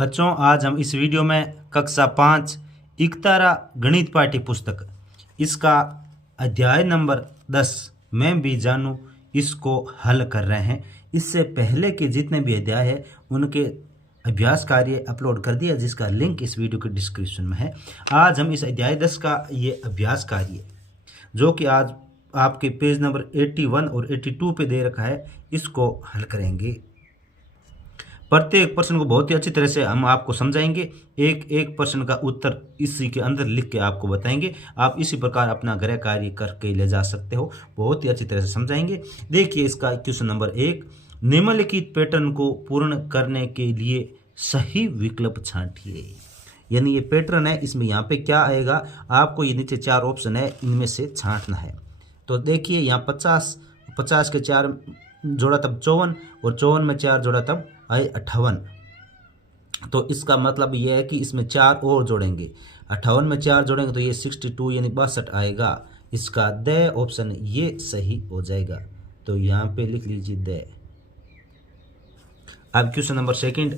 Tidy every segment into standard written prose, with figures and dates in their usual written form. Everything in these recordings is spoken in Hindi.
बच्चों, आज हम इस वीडियो में कक्षा 5 इकतारा गणित पाठ्य पुस्तक इसका अध्याय नंबर 10 मैं भी जानूं इसको हल कर रहे हैं। इससे पहले के जितने भी अध्याय हैं उनके अभ्यास कार्य अपलोड कर दिया, जिसका लिंक इस वीडियो के डिस्क्रिप्शन में है। आज हम इस अध्याय 10 का ये अभ्यास कार्य जो कि आज आपके पेज नंबर 81 और 82 पे दे रखा है, इसको हल करेंगे। प्रत्येक प्रश्न को बहुत ही अच्छी तरह से हम आपको समझाएंगे। एक एक प्रश्न का उत्तर इसी के अंदर लिख के आपको बताएंगे। आप इसी प्रकार अपना गृह कार्य करके ले जा सकते हो। बहुत ही अच्छी तरह से समझाएंगे। देखिए इसका क्वेश्चन नंबर 1, निम्नलिखित पैटर्न को पूर्ण करने के लिए सही विकल्प छांटिए। यानी ये पैटर्न है, इसमें यहाँ पे क्या आएगा, आपको ये नीचे 4 ऑप्शन है, इनमें से छांटना है। तो देखिए यहाँ 50 के 4 जोड़ा तब 54 और 54 में 4 जोड़ा तब आए 58। तो इसका मतलब यह है कि इसमें 4 और जोड़ेंगे, 58 में 4 जोड़ेंगे तो ये 62 यानी 62 आएगा। इसका द ऑप्शन ये सही हो जाएगा। तो यहाँ पे लिख लीजिए द। अब क्वेश्चन नंबर 2,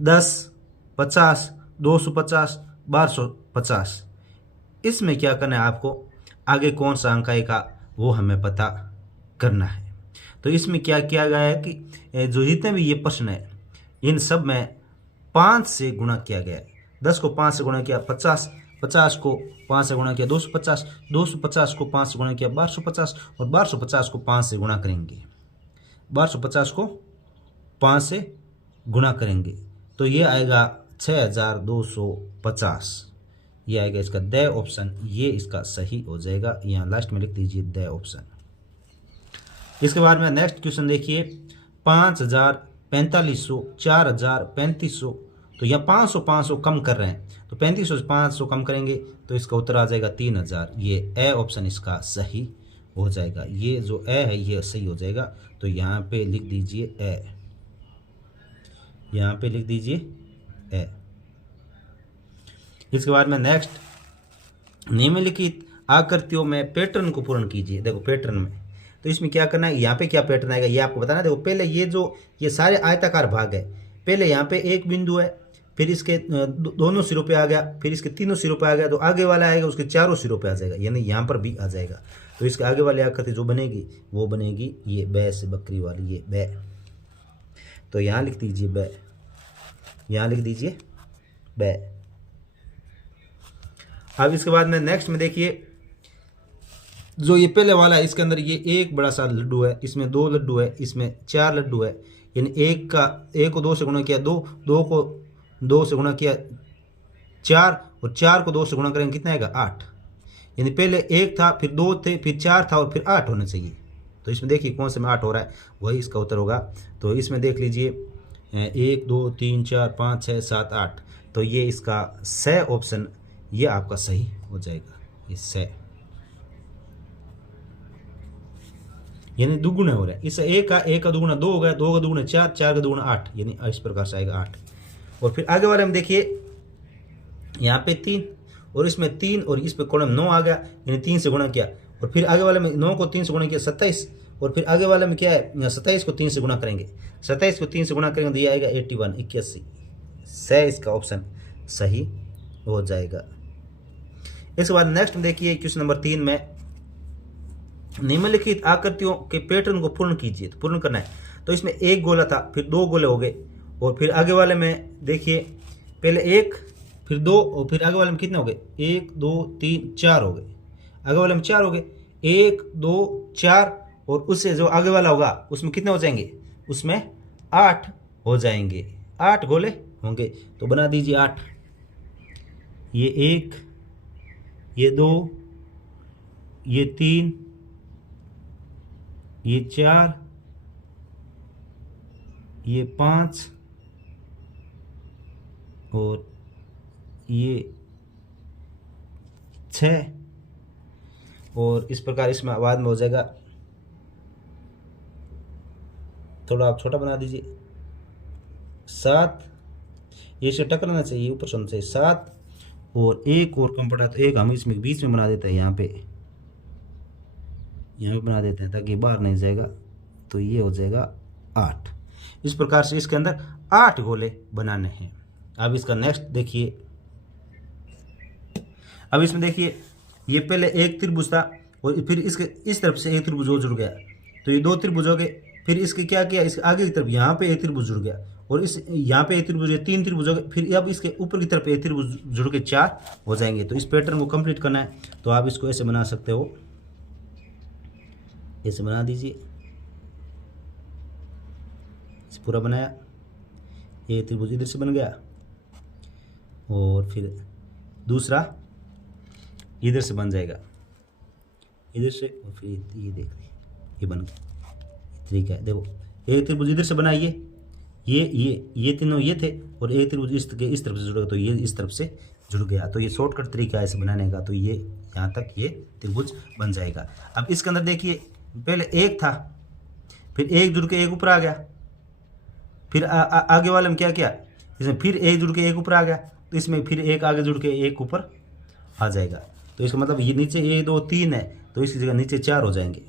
10, 50, 250, 1250। इसमें क्या करना है, आपको आगे कौन सा अंक आएगा वो हमें पता करना है। तो इसमें क्या किया गया है कि जो जितने भी ये प्रश्न है इन सब में 5 से गुणा किया गया है। 10 को 5 से गुणा किया 50, 50 को 5 से गुणा किया 250, 250 को 5 से गुणा किया 1250 और 1250 को 5 से गुणा करेंगे। 1250 को 5 से गुणा करेंगे तो ये आएगा 6250। ये आएगा इसका द ऑप्शन, ये इसका सही हो जाएगा। यहाँ लास्ट में लिख दीजिए द ऑप्शन। इसके बाद में नेक्स्ट क्वेश्चन देखिए, 5000, 4500, 4000, 3500। तो यहाँ 500 कम कर रहे हैं तो 3500 से 500 कम करेंगे तो इसका उत्तर आ जाएगा 3000। ये ए ऑप्शन इसका सही हो जाएगा। ये जो ए है ये सही हो जाएगा। तो यहाँ पे लिख दीजिए ए, यहाँ पे लिख दीजिए ए। इसके बाद में नेक्स्ट, निम्नलिखित आकृतियों में पैटर्न को पूर्ण कीजिए। देखो पैटर्न में तो इसमें क्या करना है, यहाँ पे क्या पैटर्न आएगा ये आपको बताना। देखो पहले ये सारे आयताकार भाग है। पहले यहाँ पे एक बिंदु है, फिर इसके दोनों सिरों पे आ गया, फिर इसके तीनों सिरों पे आ गया, तो आगे वाला आएगा उसके चारों सिरों पे आ जाएगा, यानी यहाँ पर भी आ जाएगा। तो इसके आगे वाली आकृति जो बनेगी वो बनेगी ये बै से बकरी वाली, ये बै। तो यहाँ लिख दीजिए बै, यहाँ लिख दीजिए बै। अब इसके बाद में नेक्स्ट में देखिए, जो ये पहले वाला है इसके अंदर ये एक बड़ा सा लड्डू है, इसमें 2 लड्डू है, इसमें 4 लड्डू है। यानी एक को 2 से गुणा किया 2, 2 को 2 से गुणा किया 4 और 4 को 2 से गुणा करेंगे कितना आएगा 8। यानी पहले 1 था, फिर 2 थे, फिर 4 था और फिर 8 होना चाहिए। तो इसमें देखिए कौन से में 8 हो रहा है, वही इसका उत्तर होगा। तो इसमें देख लीजिए 1 2 3 4 5 6 7 8। तो ये इसका स ऑप्शन ये आपका सही हो जाएगा। ये स यानी दुगुना हो रहा है। इस एक का दुगुना 2 हो गया, 2 का दुगुना 4, 4 का दुगुना 8, यानी इस प्रकार से आएगा 8। और फिर आगे वाले में देखिए यहाँ पे 3 और इसमें 3 और इस पे कॉलम 9 आ गया, यानी 3 से गुणा किया। और फिर आगे वाले में 9 को 3 से गुणा किया 27। और फिर आगे वाले में क्या है, 27 को 3 से गुणा करेंगे, 27 को 3 से गुणा करेंगे तो ये आएगा 81। से इसका ऑप्शन सही हो जाएगा। इसके बाद नेक्स्ट में देखिए क्वेश्चन नंबर 3 में, निम्नलिखित आकृतियों के पैटर्न को पूर्ण कीजिए। तो पूर्ण करना है तो इसमें एक गोला था, फिर 2 गोले हो गए। और फिर आगे वाले में देखिए पहले 1 फिर 2 और फिर आगे वाले में कितने हो गए, 1 2 3 4 हो गए। आगे वाले में 4 हो गए, 1 2 4 और उससे जो आगे वाला होगा उसमें कितने हो जाएंगे, उसमें 8 हो जाएंगे। 8 गोले होंगे तो बना दीजिए 8। ये 1, ये 2, ये 3, ये 4, ये 5 और ये 6। और इस प्रकार इसमें बाद में हो जाएगा, थोड़ा आप छोटा बना दीजिए 7। ये से टकराना चाहिए, ऊपर से होना चाहिए 7। और एक और कम पड़ा तो एक हम इसमें बीच में बना देते हैं, यहाँ पे बना देते हैं ताकि बाहर नहीं जाएगा। तो ये हो जाएगा 8। इस प्रकार से इसके अंदर 8 गोले बनाने हैं। अब इसका नेक्स्ट देखिए। अब इसमें देखिए, ये पहले एक त्रिभुज था और फिर इसके इस तरफ से एक त्रिभुज और जुड़ गया, तो ये 2 त्रिभुज हो गए। फिर इसके क्या किया, इसके आगे की तरफ यहाँ पे एक त्रिभुज जुड़ गया और इस यहाँ पे एक त्रिभुज, 3 त्रिभुज हो गए। फिर अब इसके ऊपर की तरफ एक त्रिभुज जुड़ के 4 हो जाएंगे। तो इस पैटर्न को कंप्लीट करना है तो आप इसको ऐसे बना सकते हो, ऐसे बना दीजिए। पूरा बनाया, ये त्रिभुज इधर से बन गया और फिर दूसरा इधर से बन जाएगा, इधर से, और फिर ये देख ये बन गया। तरीका है, देखो एक त्रिभुज इधर से बनाइए, ये तीनों ये थे और एक त्रिभुज इस तरफ से जुड़ गया, तो ये इस तरफ से जुड़ गया। तो ये शॉर्टकट तरीका है इसे बनाने का। तो ये यहाँ तक ये त्रिभुज बन जाएगा। अब इसके अंदर देखिए, पहले एक था, फिर एक जुड़ के एक ऊपर आ गया, फिर आगे वाले में क्या किया, इसमें फिर एक जुड़ के एक ऊपर आ गया, तो इसमें फिर एक आगे जुड़ के एक ऊपर आ जाएगा। तो इसका मतलब ये नीचे 1 2 3 है, तो इसकी जगह नीचे 4 हो जाएंगे।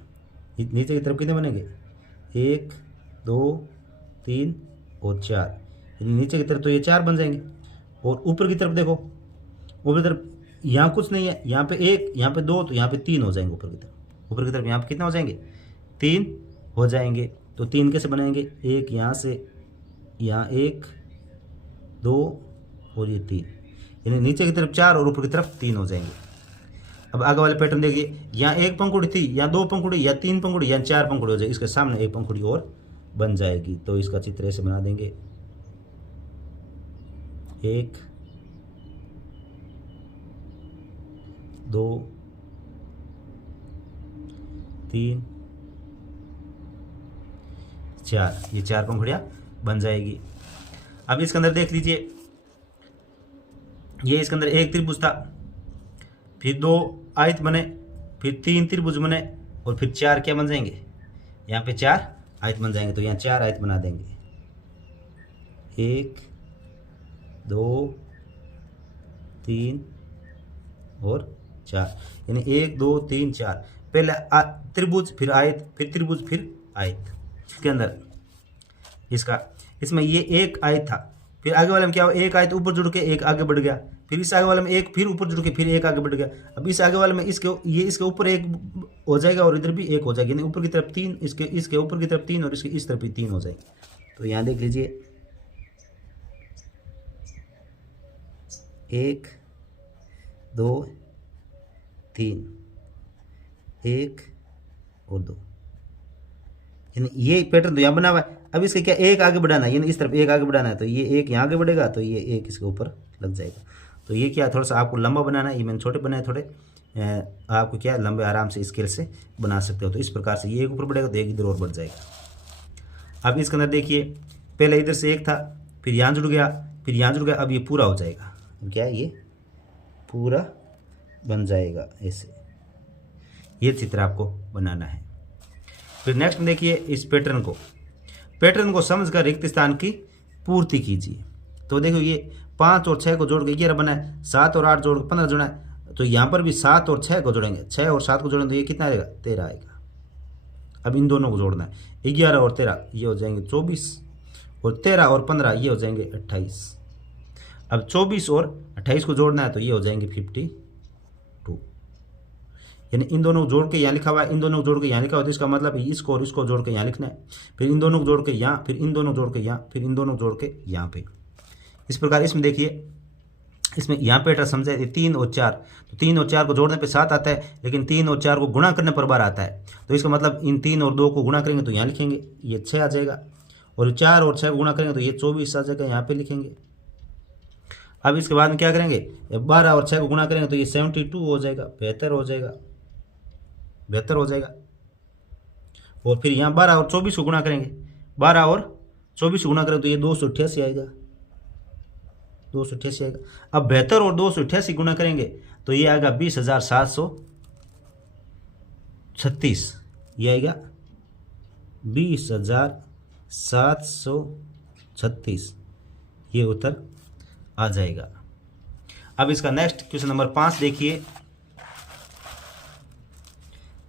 नीचे की तरफ कितने बनेंगे, 1 2 3 और 4, नीचे की तरफ तो ये 4 बन जाएंगे। और ऊपर की तरफ देखो, ऊपर की तरफ यहाँ कुछ नहीं है, यहाँ पे 1, यहाँ पे 2, तो यहाँ पे 3 हो जाएंगे। ऊपर की तरफ यहाँ पे कितने हो जाएंगे, 3 हो जाएंगे। तो 3 कैसे बनाएंगे, एक यहाँ से, यहाँ 1 2 और ये 3, यानी नीचे की तरफ 4 और ऊपर की तरफ 3 हो जाएंगे। अब आगे वाले पैटर्न देखिए, यहाँ एक पंखुड़ी थी, यहाँ 2 पंखुड़ी, या 3 पंखुड़ी, या 4 पंखुड़ी हो जाए, इसके सामने एक पंखुड़ी और बन जाएगी। तो इसका चित्र ऐसे बना देंगे, 1 2 3 4, ये 4 पंखुड़ियाँ बन जाएगी। अब इसके अंदर देख लीजिए, ये इसके अंदर एक त्रिभुज था, फिर 2 आयत बने, फिर 3 त्रिभुज बने और फिर 4 क्या बन जाएंगे, यहाँ पे 4 आयत बन जाएंगे। तो यहाँ 4 आयत बना देंगे, 1 2 3 और 4, यानी 1 2 3 4, पहले त्रिभुज, फिर आयत, फिर त्रिभुज, फिर आयत। इसके अंदर इसमें ये एक आयत था, फिर आगे वाले में क्या हुआ, एक आयत ऊपर जुड़ के एक आगे बढ़ गया, फिर इस आगे वाले में एक फिर ऊपर जुड़ के फिर एक आगे बढ़ गया। अब इस आगे वाले में इसके ऊपर एक हो जाएगा और इधर भी एक हो जाएगी, यानी ऊपर की तरफ 3, इसके ऊपर की तरफ 3 और इसके इस तरफ भी 3 हो जाएगी। तो यहाँ देख लीजिए, 1 2 3, 1 और 2, यानी ये पैटर्न तो यहाँ बना हुआ है। अब इसके क्या एक आगे बढ़ाना है, यानी इस तरफ एक आगे बढ़ाना है, तो ये एक यहाँ आगे बढ़ेगा, तो ये एक इसके ऊपर लग जाएगा। तो ये क्या, थोड़ा सा आपको लंबा बनाना है, ये मैंने छोटे बनाए थोड़े, आपको क्या लंबे आराम से स्केल से बना सकते हो। तो इस प्रकार से ये एक ऊपर बढ़ेगा तो एक इधर और बढ़ जाएगा। अब इसके अंदर देखिए, पहले इधर से एक था, फिर यहाँ जुड़ गया, फिर यहाँ जुड़ गया, अब ये पूरा हो जाएगा। अब क्या है, ये पूरा बन जाएगा ऐसे। ये चित्र आपको बनाना है। फिर नेक्स्ट में देखिए, इस पैटर्न को समझकर रिक्त स्थान की पूर्ति कीजिए। तो देखो, ये 5 और 6 को जोड़ के 11 बना है, 7 और 8 जोड़ के 15 जोड़ा है, तो यहाँ पर भी 7 और 6 को जोड़ेंगे, 6 और 7 को जोड़ेंगे तो ये कितना आएगा, 13 आएगा। अब इन दोनों को जोड़ना है, 11 और 13 ये हो जाएंगे 24, और 13 और 15 ये हो जाएंगे 28। अब 24 और 28 को जोड़ना है तो ये हो जाएंगे 52, यानी इन दोनों को जोड़ के यहाँ लिखा हुआ है, इन दोनों को जोड़ के यहाँ लिखा हुआ है, तो इसका मतलब इसको और इसको जोड़ के यहाँ लिखना है, फिर इन दोनों को जोड़ के यहाँ, फिर इन दोनों को जोड़ के यहाँ, फिर इन दोनों को जोड़ के यहाँ पे। इस प्रकार इसमें देखिए, इसमें यहाँ पे समझे 3 और 4, तो 3 और 4 को जोड़ने पे 7 आता है, लेकिन 3 और 4 को गुणा करने पर बार आता है। तो इसका मतलब इन 3 और 2 को गुणा करेंगे तो यहाँ लिखेंगे ये 6 आ जाएगा, और 4 और 6 को गुणा करेंगे तो ये 24 आ जाएगा, यहाँ पे लिखेंगे। अब इसके बाद में क्या करेंगे, 12 और 6 को गुणा करेंगे तो ये 72 हो जाएगा, बेहतर हो जाएगा। और फिर यहाँ 12 और 24 को गुणा करेंगे, 12 और 24 को गुणा करेंगे तो ये 288 आएगा, 288 आएगा। अब 72 और 288 गुणा करेंगे तो ये आएगा 20,736, ये आएगा 20,736, ये उत्तर आ जाएगा। अब इसका नेक्स्ट क्वेश्चन नंबर 5 देखिए।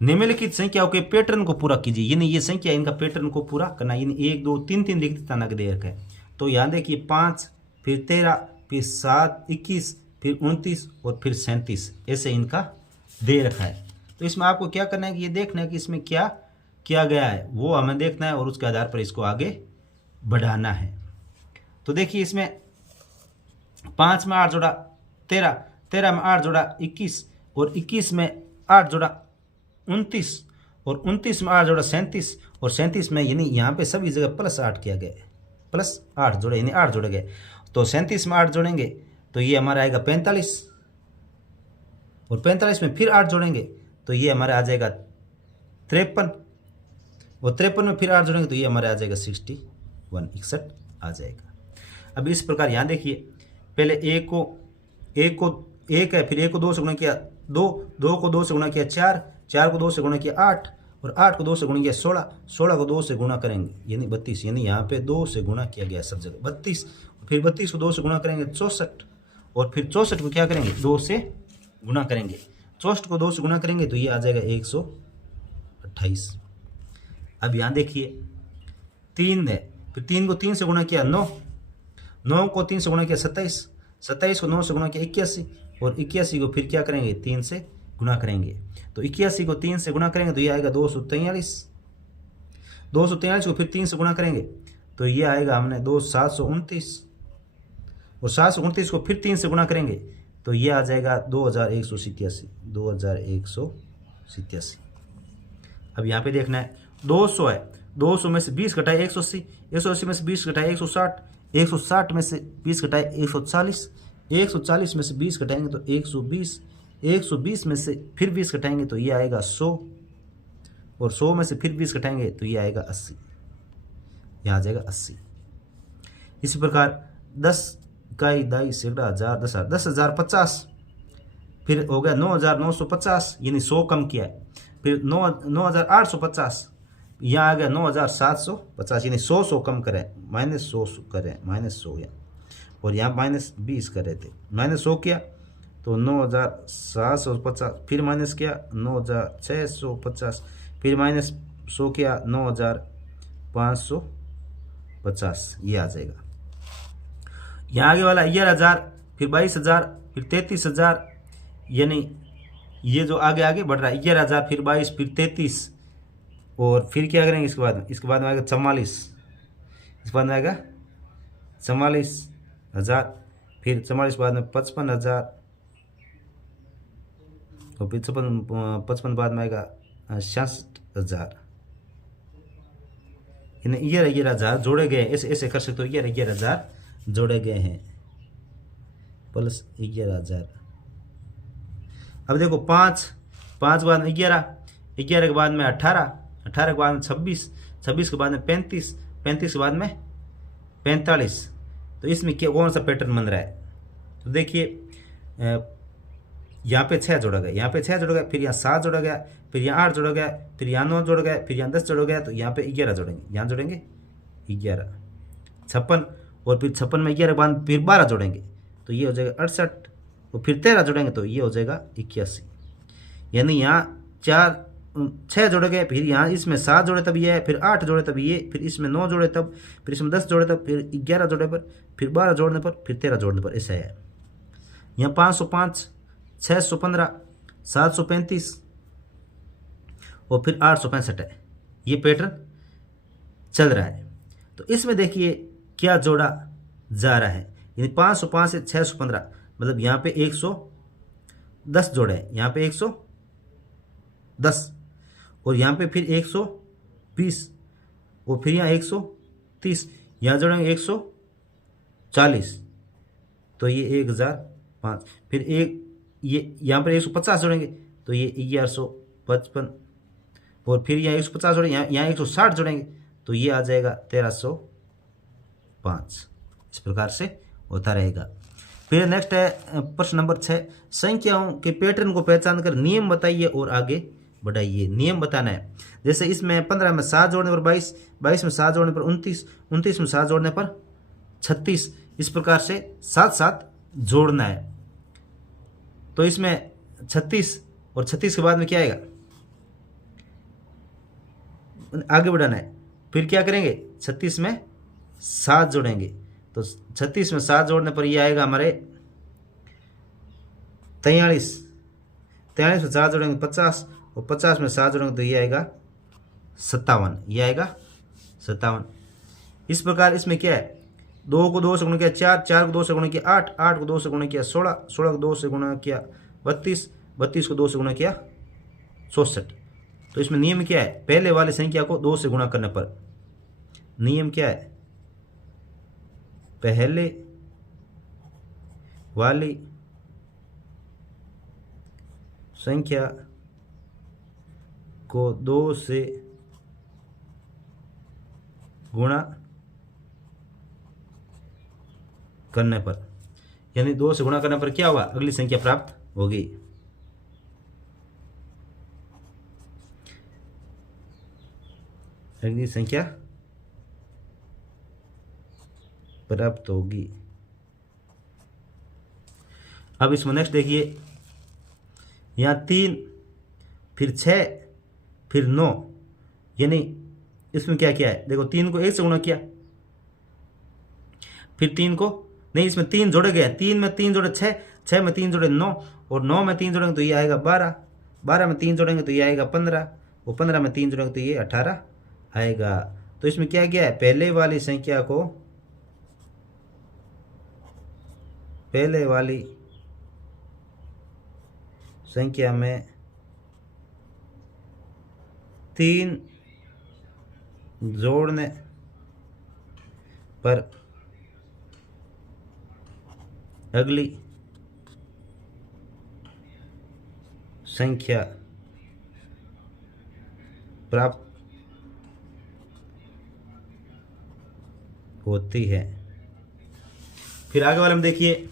निम्नलिखित संख्याओं के पैटर्न को पूरा कीजिए, यानी ये संख्या इनका पैटर्न को पूरा करना, यानी 1 2 3 3 लिख देता नग दे रखा है। तो यहाँ देखिए 5 फिर 13 फिर 7 21 फिर 29 और फिर 37 ऐसे इनका दे रखा है। तो इसमें आपको क्या करना है कि ये देखना है कि इसमें क्या किया गया है वो हमें देखना है और उसके आधार पर इसको आगे बढ़ाना है। तो देखिए इसमें 5 में 8 जोड़ा 13, 13 में 8 जोड़ा 21 और 21 में 8 जोड़ा 29 और 29 में 8 जोड़ा 37 और 37 में, यानी यहाँ पे सभी जगह +8 किया गया है, +8 जोड़े यानी 8 जोड़े गए। तो 37 में 8 जोड़ेंगे तो ये हमारा आएगा 45 और 45 में फिर 8 जोड़ेंगे तो ये हमारा आ जाएगा 53 और 53 में फिर 8 जोड़ेंगे तो ये हमारा आ जाएगा 61 आ जाएगा। अब इस प्रकार यहाँ देखिए पहले एक को एक है, फिर 1 को 2 से गुणा किया 2, 2 को 2 से गुणा किया 4, 4 को 2 से गुणा किया 8 और 8 को 2 से गुणा किया 16, 16 को 2 से गुणा करेंगे यानी 32, यानी यहाँ पे 2 से गुणा किया गया सब जगह 32, फिर 32 को 2 से गुणा करेंगे 64 और फिर 64 को क्या करेंगे 2 से गुणा करेंगे, 64 को 2 से गुणा करेंगे तो ये आ जाएगा 128। अब यहाँ देखिए 3 है, फिर 3 को 3 से गुणा किया 9, 9 को 3 से गुणा किया 27, 27 को 9 से गुणा किया 81 और 81 को फिर क्या करेंगे 3 से गुणा करेंगे। तो 81 को 3 से गुणा करेंगे तो ये आएगा 243, 243 को फिर 3 से गुणा करेंगे तो ये आएगा हमने 729 और 729 को फिर 3 से गुणा करेंगे तो ये आ जाएगा 2187, 2187। अब यहाँ पे देखना है 200 है, 200 में से 20 घटाए 180, 180 में से 20 घटाए 160, 160 में से 20 घटाए 140, 140 में से 20 घटाएंगे तो 120, 120 में से फिर 20 घटाएंगे तो ये आएगा 100 और 100 में से फिर 20 घटाएंगे तो ये आएगा 80, यहाँ आ जाएगा 80। इसी प्रकार 10 इकाई दाई सैकड़ा हज़ार 10,000, 10,000 50, फिर हो गया 9,950 यानी 100 कम किया है, फिर 9,850 यहाँ आ गया 9,750 यानी 100 कम करें -100 करें -100 या और यहाँ -20 कर रहे थे, -100 किया तो 9,750 फिर माइनस किया 9,650 फिर -100 किया 9,550 ये आ जाएगा। यहाँ आगे वाला 11,000 फिर 22,000 फिर 33,000 यानी ये जो आगे बढ़ रहा है 11,000 फिर 22 फिर 33 और फिर क्या करेंगे इसके बाद में आएगा 44, इसके बाद में आएगा 44,000 फिर 44 बाद में 55,000 और फिर 55 बाद में आएगा 66,000 यानी 11,000 जोड़े गए, ऐसे कर सकते हो 11,000 जोड़े गए हैं प्लस 11,000। अब देखो 5 के बाद में 11 के बाद में 18 के बाद में 26 के बाद में 35 के बाद में 45। तो इसमें क्या कौन सा पैटर्न बन रहा है तो देखिए यहाँ पे 6 जोड़ा गया, यहाँ पे 6 जोड़ा गया, फिर यहाँ 7 जोड़ा गया, फिर यहाँ 8 जोड़ा गया, फिर यहाँ 9 जोड़ा गया, फिर यहाँ 10 जोड़ा गया तो यहाँ पे 11 जोड़ेंगे, यहाँ जोड़ेंगे 11 56 और फिर 56 में 11 के बाद फिर 12 जोड़ेंगे तो ये हो जाएगा 68 और फिर 13 जोड़ेंगे तो ये हो जाएगा 81। यानी यहाँ 6 जोड़े गए, फिर यहाँ इसमें 7 जोड़े तब ये है, फिर 8 जोड़े तब ये, फिर इसमें 9 जोड़े तब, फिर इसमें 10 जोड़े तब, फिर 11 जोड़े पर, फिर 12 जोड़ने पर, फिर 13 जोड़ने पर, ऐसा है। यहाँ 505 615 735 और फिर 865 है, ये पैटर्न चल रहा है। तो इसमें देखिए क्या जोड़ा जा रहा है, यानी 505 से 615 मतलब यहाँ पे 110 जोड़े हैं, यहाँ पे 110 और यहाँ पे फिर 120 और फिर यहाँ 130, यहाँ जोड़ेंगे 140 तो ये 1005, फिर ये यहाँ पर 150 जोड़ेंगे तो ये 1155 और फिर यहाँ 150 जोड़ेंगे, यहाँ 160 जोड़ेंगे तो ये आ जाएगा 1305। इस प्रकार से होता रहेगा। फिर नेक्स्ट है प्रश्न नंबर 6, संख्याओं के पैटर्न को पहचान कर नियम बताइए और आगे बढ़ाइए। नियम बताना है, जैसे इसमें 15 में 7 जोड़ने पर 22, 22 में 7 जोड़ने पर 29, 29 में 7 जोड़ने पर 36, इस प्रकार से 7 जोड़ना है। तो इसमें 36 और 36 के बाद में क्या आएगा आगे बढ़ाना है। फिर क्या करेंगे, 36 में 7 जोड़ेंगे, तो 36 में 7 जोड़ने पर ये आएगा हमारे 43। 43 में 7 जोड़ेंगे 50, और 50 में 7 जोड़ेंगे तो ये आएगा 57। ये आएगा 57। इस प्रकार इसमें क्या है, 2 को 2 से गुणा किया 4, 4 को 2 से गुणा किया 8, 8 को 2 से गुणा किया 16, 16 को 2 से गुणा किया 32, 32 को 2 से गुणा किया 64। तो इसमें नियम क्या है, पहले वाली संख्या को 2 से गुणा करने पर, नियम क्या है, पहले वाली संख्या को 2 से गुणा करने पर, यानी 2 से गुणा करने पर क्या हुआ, अगली संख्या प्राप्त होगी। अगली संख्या प्राप्त होगी। अब इसमें नेक्स्ट देखिए, यहाँ 3 फिर 6 फिर 9, यानी इसमें क्या क्या है, देखो 3 को 1 से गुणा किया, फिर 3 को नहीं, इसमें 3 जोड़े गए, 3 में 3 जोड़े 6, 6 में 3 जोड़े 9, और 9 में 3 जोड़ेंगे तो ये आएगा 12, 12 में 3 जोड़ेंगे तो ये आएगा 15, और 15 में 3 जोड़ेंगे तो ये 18 आएगा। तो इसमें क्या क्या है, पहले वाली संख्या को, पहले वाली संख्या में 3 जोड़ने पर अगली संख्या प्राप्त होती है। फिर आगे वाले में देखिए,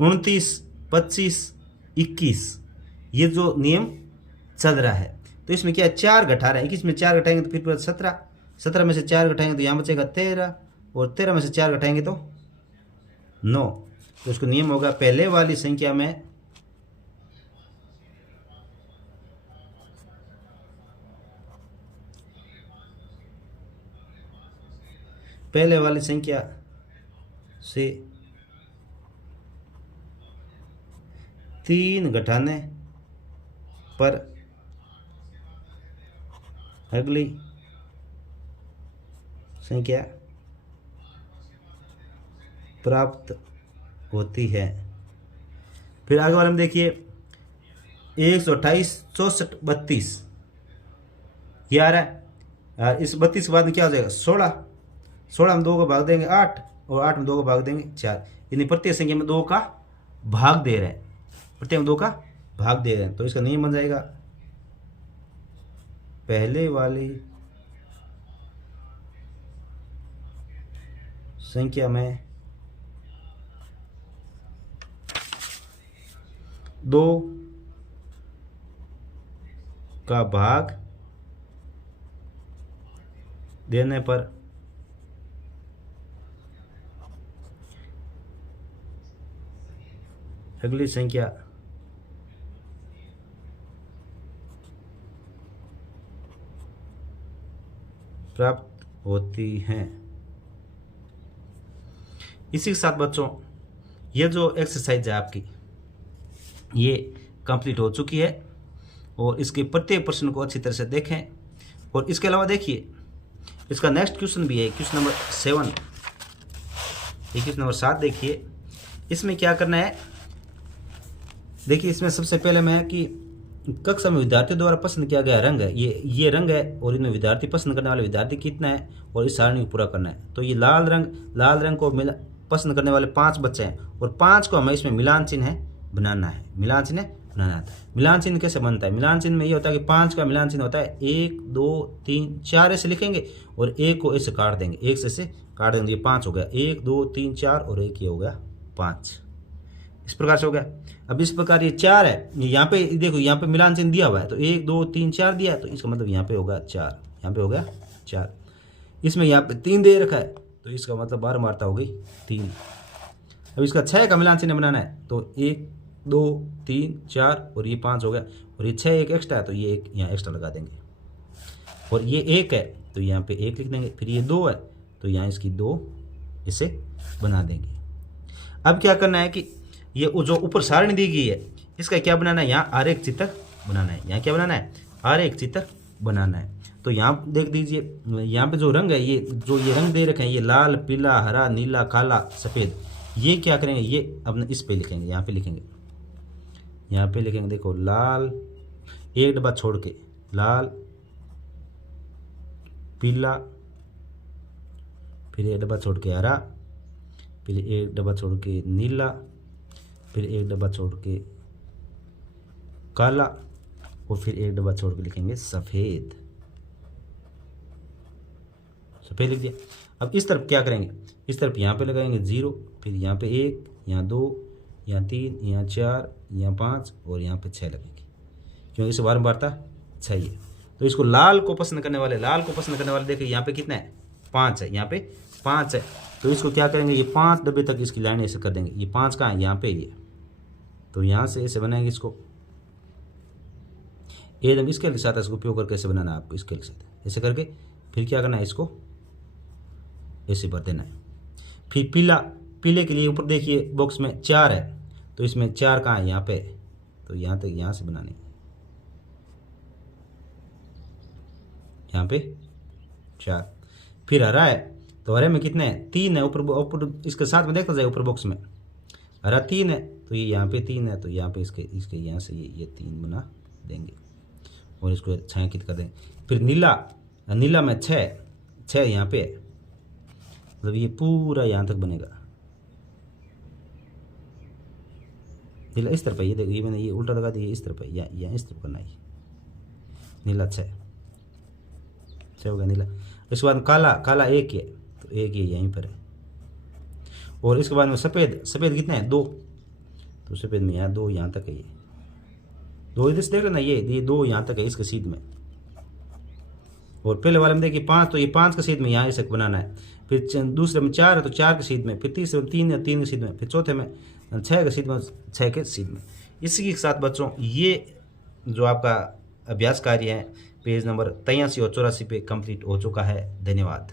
29, 25, 21, ये जो नियम चल रहा है, तो इसमें क्या है, 4 घटा रहा है, 21 में 4 घटाएंगे तो फिर 17, 17 में से 4 घटाएंगे तो यहाँ बचेगा 13, और 13 में से 4 घटाएंगे तो 9। तो उसको नियम होगा, पहले वाली संख्या में पहले वाली संख्या से 3 घटाने पर अगली संख्या प्राप्त होती है। फिर आगे वाले में देखिए, 128, 64, 32, ये आ रहा है। इस 32 के बाद में क्या हो जाएगा, 16, 16 में 2 को भाग देंगे 8, और 8 में 2 को भाग देंगे 4, यानी प्रत्येक संख्या में 2 का भाग दे रहे हैं, प्रत्येक में 2 का भाग दे रहे हैं। तो इसका नियम बन जाएगा, पहले वाली संख्या में 2 का भाग देने पर अगली संख्या प्राप्त होती हैं। इसी के साथ बच्चों, ये जो एक्सरसाइज है आपकी, ये कंप्लीट हो चुकी है, और इसके प्रत्येक प्रश्न को अच्छी तरह से देखें। और इसके अलावा देखिए, इसका नेक्स्ट क्वेश्चन भी है, क्वेश्चन नंबर 7, ये क्वेश्चन नंबर 7 देखिए। इसमें क्या करना है, देखिए इसमें सबसे पहले मैं कि कक्षा में विद्यार्थियों द्वारा पसंद किया गया रंग है, ये रंग है, और इनमें विद्यार्थी पसंद करने वाले विद्यार्थी कितना है, और इस सारणी को पूरा करना है। तो ये लाल रंग को पसंद करने वाले 5 बच्चे हैं, और 5 को हमें इसमें मिलान चिन्ह बनाना है, मिलान चिन्ह बनाना है। मिलान चिन्ह कैसे बनता है, मिलान चिन्ह में ये होता है कि 5 का मिलान चिन्ह होता है 1, 2, 3, 4 ऐसे लिखेंगे, और 1 को ऐसे काट देंगे, 1 से ऐसे काट देंगे, ये 5 हो गया, 1, 2, 3, 4, और 1 ये हो गया 5, इस प्रकार से हो गया। अब इस प्रकार ये 4 है, यहाँ पे देखो, यहाँ पे मिलान चिन्ह दिया हुआ है, तो 1, 2, 3, 4 दिया है, तो इसका मतलब यहाँ पे होगा 4, यहाँ पे हो गया 4। इसमें यहाँ पे 3 दे रखा है, तो इसका मतलब 12 मात्रा हो गई 3। अब इसका 6 का मिलान चिन्ह बनाना है, तो 1, 2, 3, 4, और ये 5 हो गया, और ये 6 एक एक्स्ट्रा है, तो ये एक यहाँ एक्स्ट्रा लगा देंगे। और ये 1 है तो यहाँ पे 1 लिख देंगे, फिर ये 2 है तो यहाँ इसकी 2 इसे बना देंगे। अब क्या करना है कि ये जो ऊपर सारणी दी गई है इसका क्या बनाना है, यहाँ आरेख चित्र बनाना है। यहाँ क्या बनाना है, आरेख चित्र बनाना है। तो यहाँ देख दीजिए, यहाँ पे जो रंग है, ये जो ये रंग दे रखे हैं, ये लाल, पीला, हरा, नीला, काला, सफ़ेद, ये क्या करेंगे, ये अपने इस पे लिखेंगे, यहाँ पे लिखेंगे, यहाँ पे लिखेंगे। देखो लाल, एक डब्बा छोड़ के लाल, पीला, फिर एक डब्बा छोड़ के हरा, फिर एक डब्बा छोड़ के नीला, फिर एक डब्बा छोड़ के काला, और फिर एक डब्बा छोड़ के लिखेंगे सफ़ेद। सफ़ेद लिख दिया। अब इस तरफ क्या करेंगे, इस तरफ यहाँ पे लगाएंगे 0, फिर यहाँ पे 1, यहाँ 2, यहाँ 3, यहाँ 4, यहाँ 5 और यहाँ पे 6 लगेंगे, क्योंकि इसे बारंबारता 6 है। तो इसको लाल को पसंद करने वाले देखिए यहाँ पे कितना है, 5 है, यहाँ पे 5 है। तो इसको क्या करेंगे, ये 5 डब्बे तक इसकी लाइन ऐसे कर देंगे। ये 5 कहाँ है, यहाँ पे ये, तो यहाँ से ऐसे बनाएंगे इसको। एकदम स्केल के साथ इसको उपयोग करके ऐसे बनाना है आपको, स्केल के साथ ऐसे करके। फिर क्या करना है, इसको ऐसे भर देना है। फिर पीले के लिए ऊपर देखिए बॉक्स में 4 है, तो इसमें 4 कहाँ है, यहाँ पे, तो यहाँ तक यहाँ से बनाने, यहाँ पे 4। फिर हरा है, तो हरे में कितने हैं, 3 है। ऊपर इसके साथ में देखता जाए, ऊपर बॉक्स में हरा 3 है, तो ये यहाँ पे 3 है, तो यहाँ पे इसके यहाँ से ये 3 बना देंगे और इसको छायांकित कर देंगे। फिर नीला में 6 यहाँ पे, मतलब ये पूरा यहाँ तक बनेगा। नीला इस तरफ है, ये देखो, ये मैंने ये उल्टा लगा दिया, इस तरफ है, या इस तरफ करना है। नीला 6 हो गया नीला। इसके बाद काला 1 है, तो 1 ये यहीं पर है। और इसके बाद में सफ़ेद कितने हैं, 2, तो सफ़ेद में यहाँ 2 यहाँ तक है, ये 2 इधर से देख लेना, ये 2 यहाँ तक है इसके सीध में। और पहले वाले में देखिए 5, तो ये 5 के सीध में यहाँ ऐसे बनाना है। फिर दूसरे में 4 है, तो 4 के सीध में, फिर तीसरे में 3 है, 3 के सीध में, फिर चौथे में 6 के सीध में, 6 के सीध में। इसी के साथ बच्चों ये जो आपका अभ्यास कार्य है पेज नंबर 83 और 84 पे कंप्लीट हो चुका है। धन्यवाद।